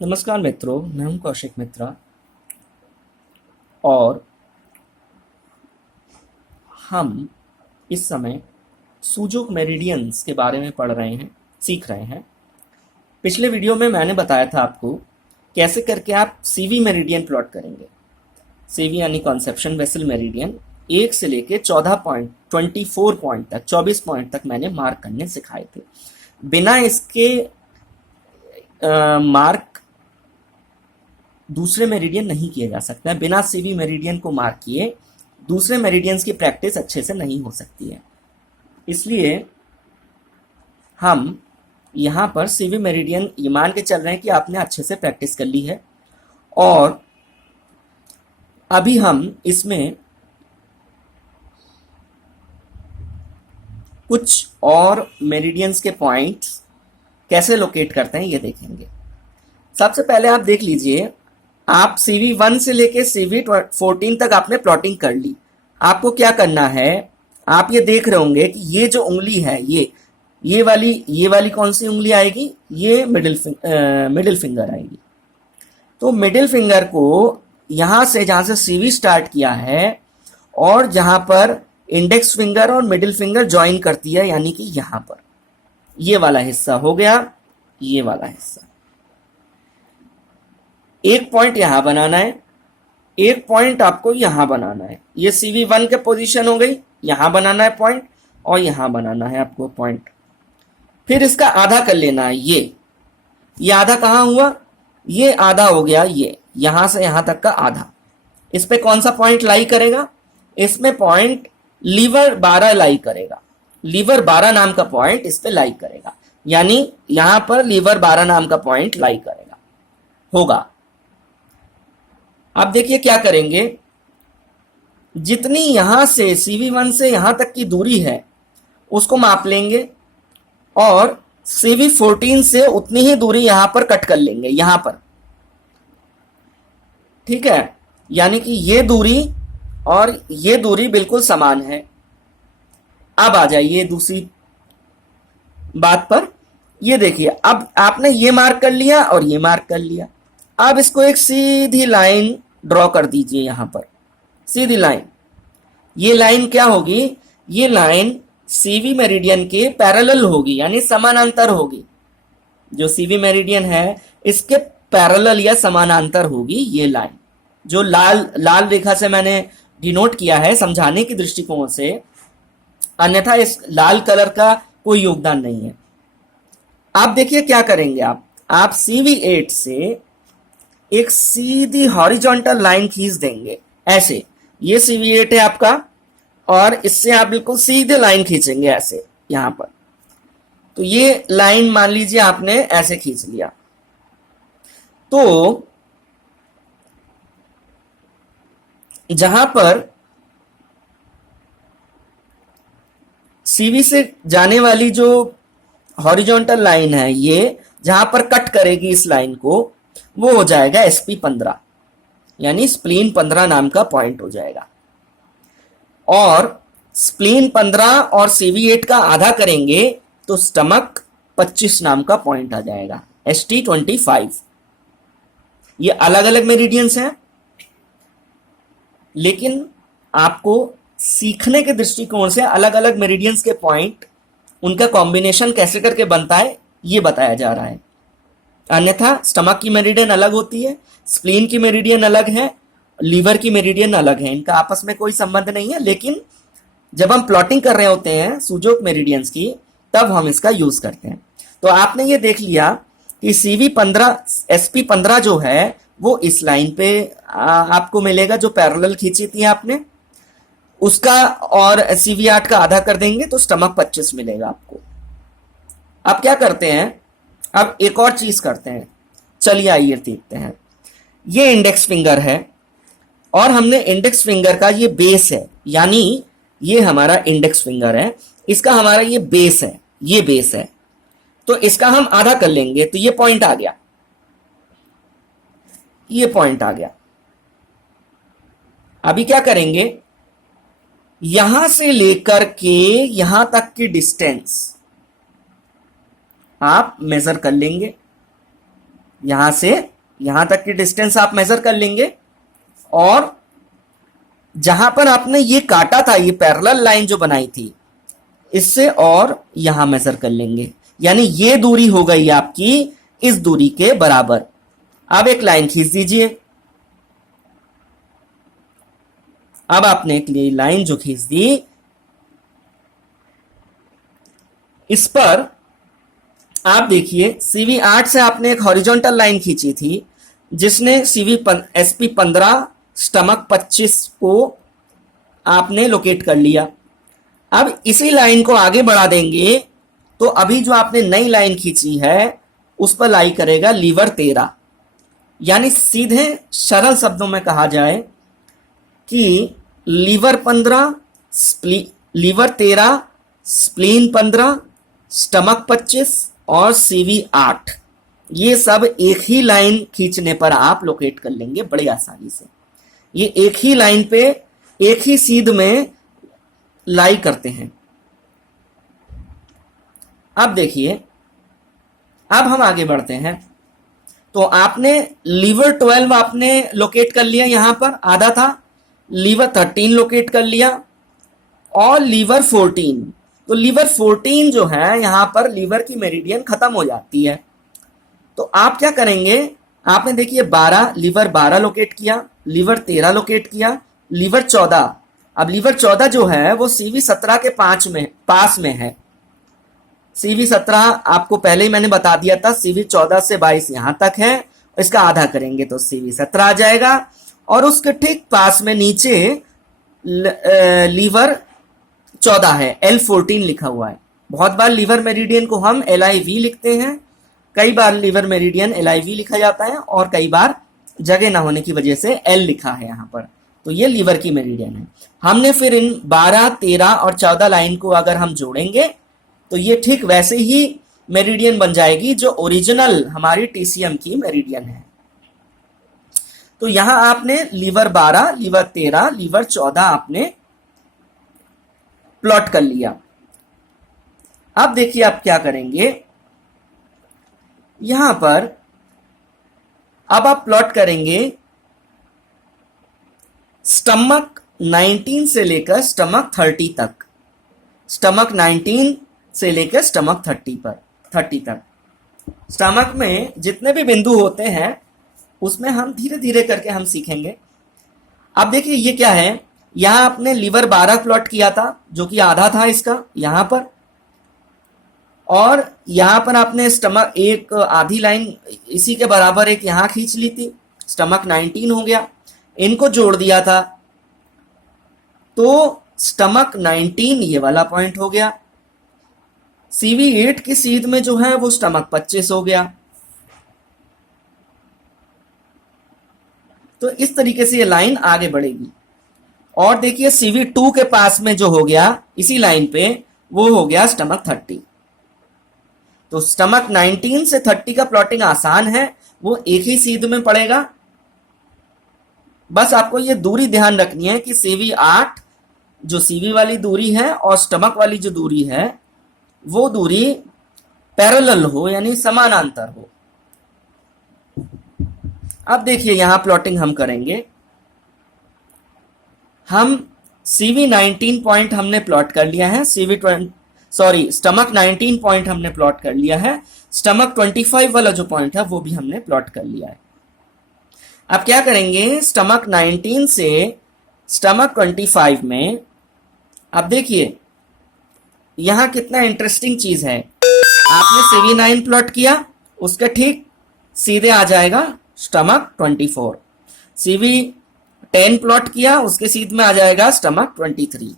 नमस्कार मित्रों, मैं हूं कौशिक मित्रा और हम इस समय सूजोक मेरिडियंस के बारे में पढ़ रहे हैं, सीख रहे हैं। पिछले वीडियो में मैंने बताया था आपको कैसे करके आप सीवी मेरिडियन प्लॉट करेंगे। सीवी यानी कॉन्सेप्शन वेसल मेरिडियन 1 से लेके 14 पॉइंट 24 पॉइंट तक 24 पॉइंट तक मैंने मार्क करने सिखाए थे। बिना इसके मार्क दूसरे मेरिडियन नहीं किए जा सकते हैं। बिना सीवी मेरिडियन को मार्क किए दूसरे मेरिडियंस की प्रैक्टिस अच्छे से नहीं हो सकती है। इसलिए हम यहाँ पर सीवी मेरिडियन ये मान के चल रहे हैं कि आपने अच्छे से प्रैक्टिस कर ली है और अभी हम इसमें कुछ और मेरिडियंस के पॉइंट्स कैसे लोकेट करते हैं ये देखेंगे। सबसे पहले आप देख लीजिए, आप CV1 से लेके CV14 तक आपने प्लॉटिंग कर ली। आपको क्या करना है, आप ये देख रहे होंगे कि ये जो उंगली है ये वाली कौन सी उंगली आएगी, ये मिडिल फिंगर आएगी। तो मिडिल फिंगर को यहां से जहां से CV स्टार्ट किया है और जहां पर इंडेक्स फिंगर और मिडिल फिंगर ज्वाइन करती है, यानी कि यहां पर ये वाला हिस्सा हो गया, ये वाला हिस्सा। एक पॉइंट यहां बनाना है, एक पॉइंट आपको यहां बनाना है। ये CV1 के पोजीशन हो गई, यहां बनाना है पॉइंट और यहां बनाना है आपको पॉइंट। फिर इसका आधा कर लेना है। ये आधा कहां हुआ, ये आधा हो गया, ये यहां से यहां तक का आधा। इस पे कौन सा पॉइंट लाई करेगा, इसमें पॉइंट लीवर 12 लाई करेगा। लीवर 12 नाम का पॉइंट इस पे लाई करेगा, यानी यहां पर लीवर 12 नाम का पॉइंट लाई करेगा होगा। अब देखिए क्या करेंगे, जितनी यहां से CV1 से यहां तक की दूरी है उसको माप लेंगे और CV14 से उतनी ही दूरी यहां पर कट कर लेंगे, यहां पर। ठीक है, यानी कि ये दूरी और ये दूरी बिल्कुल समान है। अब आ जाइए दूसरी बात पर। ये देखिए, अब आपने ये मार्क कर लिया और ये मार्क कर लिया। अब इसको एक सीधी लाइन ड्रॉ कर दीजिए यहां पर, सीधी लाइन। ये लाइन क्या होगी, ये लाइन सीवी मेरिडियन के पैरेलल होगी, यानी समानांतर होगी। जो सीवी मेरिडियन है इसके पैरेलल या समानांतर होगी ये लाइन, जो लाल लाल रेखा से मैंने डिनोट किया है समझाने की दृष्टिकोण से, अन्यथा इस लाल कलर का कोई योगदान नहीं है। आप देखिए क्या करेंगे, आप CV8 से एक सीधी हॉरिजॉन्टल लाइन खींच देंगे ऐसे। ये CV8 है आपका और इससे आप बिल्कुल सीधे लाइन खींचेंगे ऐसे यहां पर। तो ये लाइन मान लीजिए आपने ऐसे खींच लिया। तो जहां पर CV से जाने वाली जो हॉरिजॉन्टल लाइन है, ये जहां पर कट करेगी इस लाइन को, वो हो जाएगा SP15, यानी स्प्लीन 15 नाम का पॉइंट हो जाएगा। और स्प्लीन 15 और CV8 का आधा करेंगे तो स्टमक 25 नाम का पॉइंट आ जाएगा, ST25। ये अलग अलग मेरिडियंस हैं, लेकिन आपको सीखने के दृष्टिकोण से अलग अलग मेरिडियंस के पॉइंट, उनका कॉम्बिनेशन कैसे करके बनता है ये बताया जा रहा है। अन्यथा स्टमक की मेरिडियन अलग होती है, स्प्लीन की मेरिडियन अलग है, लीवर की मेरिडियन अलग है, इनका आपस में कोई संबंध नहीं है। लेकिन जब हम प्लॉटिंग कर रहे होते हैं सूजोक मेरिडियंस की, तब हम इसका यूज करते हैं। तो आपने ये देख लिया कि CV15 SP15 जो है वो इस लाइन पे आपको मिलेगा जो पैरेलल खींची थी आपने, उसका, और CV8 का आधा कर देंगे तो स्टमक 25 मिलेगा आपको। अब क्या करते हैं, अब एक और चीज करते हैं, चलिए आइए देखते हैं। ये इंडेक्स फिंगर है और हमने इंडेक्स फिंगर का ये बेस है, यानी ये हमारा इंडेक्स फिंगर है, इसका हमारा ये बेस है, ये बेस है। तो इसका हम आधा कर लेंगे तो ये पॉइंट आ गया, ये पॉइंट आ गया। अभी क्या करेंगे, यहां से लेकर के यहां तक की डिस्टेंस आप मेजर कर लेंगे। यहां से यहां तक की डिस्टेंस आप मेजर कर लेंगे, और जहां पर आपने ये काटा था, ये पैरेलल लाइन जो बनाई थी, इससे और यहां मेजर कर लेंगे, यानी ये दूरी हो गई आपकी इस दूरी के बराबर। अब एक लाइन खींच दीजिए। अब आपने एक लाइन जो खींच दी, इस पर आप देखिए CV 8 से आपने एक हॉरिजॉन्टल लाइन खींची थी, जिसने SP 15 स्टमक 25 को आपने लोकेट कर लिया। अब इसी लाइन को आगे बढ़ा देंगे तो अभी जो आपने नई लाइन खींची है उस पर लाई करेगा लीवर 13। यानी सीधे सरल शब्दों में कहा जाए कि लीवर 15, लीवर 13, स्प्लीन 15, स्टमक 25 और CV 8, ये सब एक ही लाइन खींचने पर आप लोकेट कर लेंगे बड़ी आसानी से। ये एक ही लाइन पे एक ही सीध में लाई करते हैं। अब देखिए, अब हम आगे बढ़ते हैं। तो आपने लीवर 12 आपने लोकेट कर लिया, यहां पर आधा था। लीवर 13 लोकेट कर लिया, और लीवर 14। तो लीवर 14 जो है, यहां पर लीवर की मेरिडियन खत्म हो जाती है। तो आप क्या करेंगे, आपने देखिए 12, लीवर 12 लोकेट किया, लीवर 13 लोकेट किया, लीवर 14। अब लीवर 14 जो है वो CV 17 के पास में है। CV 17 आपको पहले ही मैंने बता दिया था, CV 14 से 22 यहां तक है, इसका आधा करेंगे तो CV 17 आ जाएगा। और उसके ठीक पास में नीचे लीवर 14 है, L14 लिखा हुआ है। बहुत बार लीवर मेरिडियन को हम LIV लिखते हैं, कई बार लीवर मेरिडियन LIV लिखा जाता है, और कई बार जगह ना होने की वजह से L लिखा है यहां पर। तो ये लीवर की मेरिडियन है। हमने फिर इन 12, 13 और 14 लाइन को अगर हम जोड़ेंगे तो ये ठीक वैसे ही मेरिडियन बन जाएगी जो ओरिजिनल हमारी TCM की मेरिडियन है। तो यहां आपने लीवर 12, लीवर 13, लीवर 14 आपने प्लॉट कर लिया। अब देखिए आप क्या करेंगे, यहां पर अब आप प्लॉट करेंगे स्टमक 19 से लेकर स्टमक 30 तक, स्टमक 19 से लेकर स्टमक 30 तक। स्टमक में जितने भी बिंदु होते हैं उसमें हम धीरे धीरे करके हम सीखेंगे। अब देखिए ये क्या है, यहां आपने लीवर 12 प्लॉट किया था जो कि आधा था इसका यहां पर, और यहां पर आपने स्टमक एक आधी लाइन इसी के बराबर एक यहां खींच ली थी, स्टमक 19 हो गया, इनको जोड़ दिया था तो स्टमक 19 ये वाला पॉइंट हो गया। CV 8 की सीध में जो है वो स्टमक 25 हो गया। तो इस तरीके से ये लाइन आगे बढ़ेगी। और देखिए CV 2 के पास में जो हो गया इसी लाइन पे, वो हो गया स्टमक 30। तो स्टमक 19 से 30 का प्लॉटिंग आसान है, वो एक ही सीध में पड़ेगा। बस आपको ये दूरी ध्यान रखनी है कि CV 8 जो CV वाली दूरी है और स्टमक वाली जो दूरी है वो दूरी पैरेलल हो, यानी समानांतर हो। अब देखिए यहां प्लॉटिंग हम करेंगे। हम CV 19 पॉइंट हमने प्लॉट कर लिया है, स्टमक 19 पॉइंट हमने प्लॉट कर लिया है, स्टमक 25 वाला जो पॉइंट है वो भी हमने प्लॉट कर लिया है। अब क्या करेंगे, स्टमक 19 से स्टमक 25 में, अब देखिए यहां कितना इंटरेस्टिंग चीज है। आपने CV 9 प्लॉट किया, उसके ठीक सीधे आ जाएगा स्टमक 24। CV 10 प्लॉट किया, उसके सीध में आ जाएगा स्टमक 23।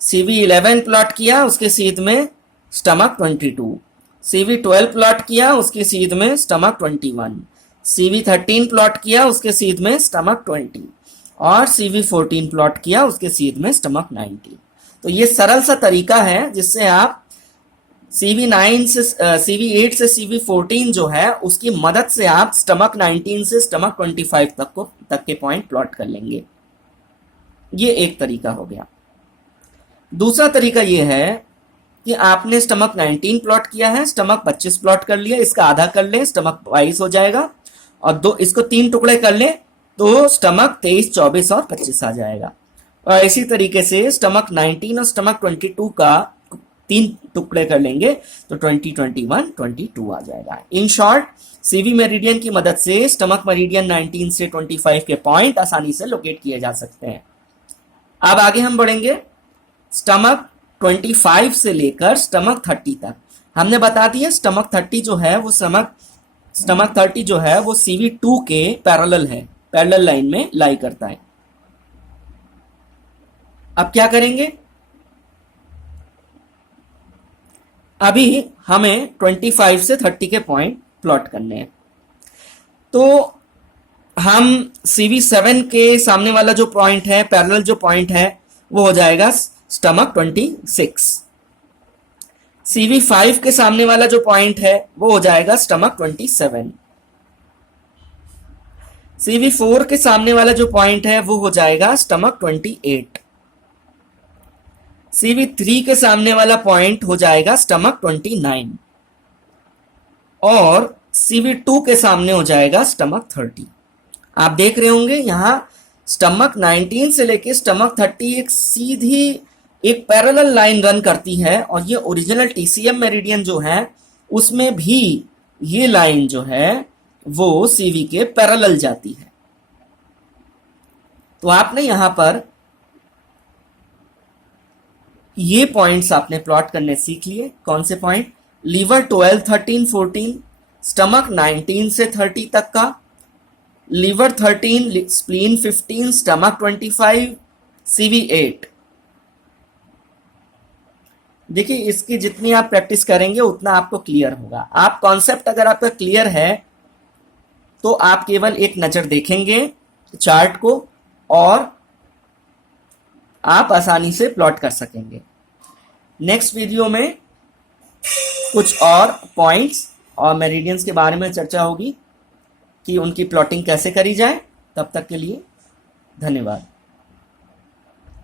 CV 11 प्लॉट किया, उसके सीध में स्टमक 22। CV 12 प्लॉट किया, उसके सीध में स्टमक 21। CV 13 प्लॉट किया, उसके सीध में स्टमक 20। और CV 14 प्लॉट किया, उसके सीध में स्टमक 19। तो ये सरल सा तरीका है जिससे आप CV 8 से CV 14 जो है उसकी मदद से आप स्टमक 19 से स्टमक 25 तक के पॉइंट प्लॉट कर लेंगे। ये एक तरीका हो गया। दूसरा तरीका ये है कि आपने स्टमक 19 प्लॉट किया है, स्टमक 25 प्लॉट कर लिया, इसका आधा कर ले, स्टमक 22 हो जाएगा। और दो इसको 3 टुकड़े कर ले तो स्टमक 23, 24 और 25 आ जाएगा। और इसी तरीके से स्टमक 19 और स्टमक 22 का 3 टुकड़े कर लेंगे तो 20, 21, 22 आ जाएगा। इन शॉर्ट सीवी मेरिडियन की मदद से स्टमक मेरिडियन 19 से 25 के पॉइंट आसानी से लोकेट किए जा सकते हैं। अब आगे हम बढ़ेंगे स्टमक 25 से लेकर स्टमक 30 तक। हमने बता दिया स्टमक 30 जो है वो स्टमक 30 जो है वो CV2 के पैरेलल है, पैरेलल लाइन में लाई करता है। अब क्या करेंगे, अभी हमें 25 से 30 के पॉइंट प्लॉट करने हैं। तो हम CV7 के सामने वाला जो पॉइंट है, पैरेलल जो पॉइंट है, वो हो जाएगा स्टमक 26। CV5 के सामने वाला जो पॉइंट है वो हो जाएगा स्टमक 27। CV4 के सामने वाला जो पॉइंट है वो हो जाएगा स्टमक 28। CV3 के सामने वाला पॉइंट हो जाएगा स्टमक 29 और CV2 के सामने हो जाएगा स्टमक 30। आप देख रहे होंगे यहां स्टमक 19 से लेके स्टमक 30 एक सीधी एक पैरेलल लाइन रन करती है और ये ओरिजिनल TCM मेरिडियन जो है उसमें भी ये लाइन जो है वो CV के पैरेलल जाती है। तो आपने यहां पर ये पॉइंट्स आपने प्लॉट करने सीख लिए। कौन से पॉइंट, लीवर 12, 13, 14, स्टमक 19 से 30 तक का, लीवर 13, स्प्लीन 15, स्टमक 25, CV8। देखिए इसकी जितनी आप प्रैक्टिस करेंगे उतना आपको क्लियर होगा। आप कॉन्सेप्ट अगर आपका क्लियर है तो आप केवल एक नजर देखेंगे चार्ट को और आप आसानी से प्लॉट कर सकेंगे। नेक्स्ट वीडियो में कुछ और पॉइंट्स और मेरिडियंस के बारे में चर्चा होगी कि उनकी प्लॉटिंग कैसे करी जाए। तब तक के लिए धन्यवाद।